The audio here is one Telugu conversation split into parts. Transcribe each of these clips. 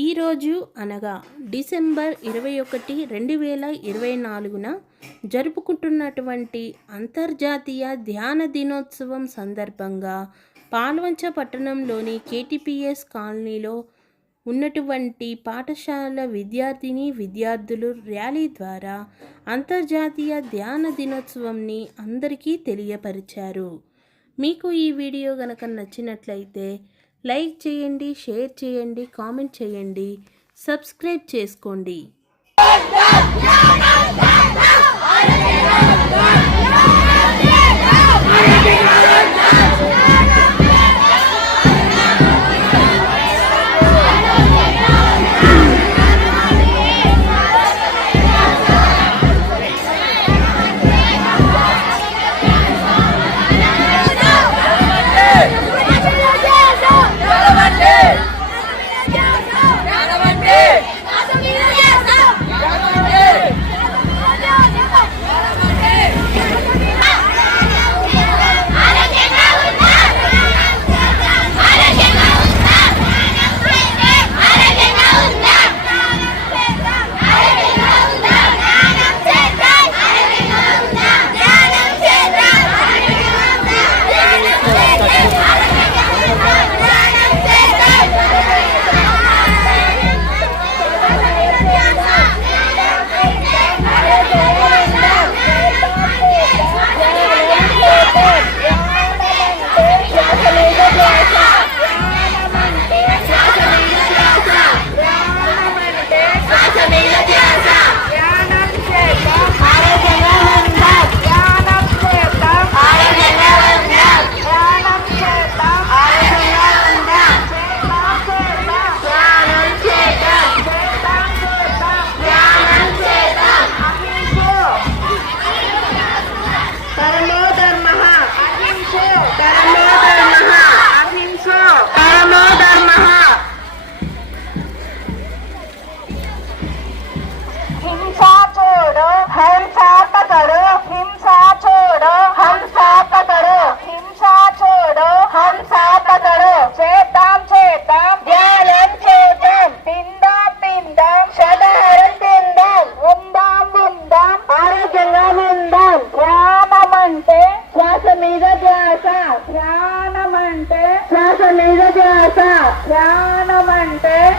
ఈరోజు అనగా డిసెంబర్ 21, 2024న జరుపుకుంటున్నటువంటి అంతర్జాతీయ ధ్యాన దినోత్సవం సందర్భంగా పాల్వంచ పట్టణంలోని కేటీపీఎస్ కాలనీలో ఉన్నటువంటి పాఠశాల విద్యార్థులు ర్యాలీ ద్వారా అంతర్జాతీయ ధ్యాన దినోత్సవంని అందరికీ తెలియపరిచారు. మీకు ఈ వీడియో గనక నచ్చినట్లయితే లైక్ చేయండి, షేర్ చేయండి, కామెంట్ చేయండి, సబ్స్క్రైబ్ చేసుకోండి.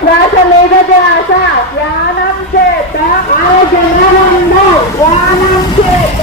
శ్వాస మీద ధ్యాస ధ్యానం చేద్దాం, ఆరోగ్యంగా ఉందాం, ధ్యానం చేద్దాం.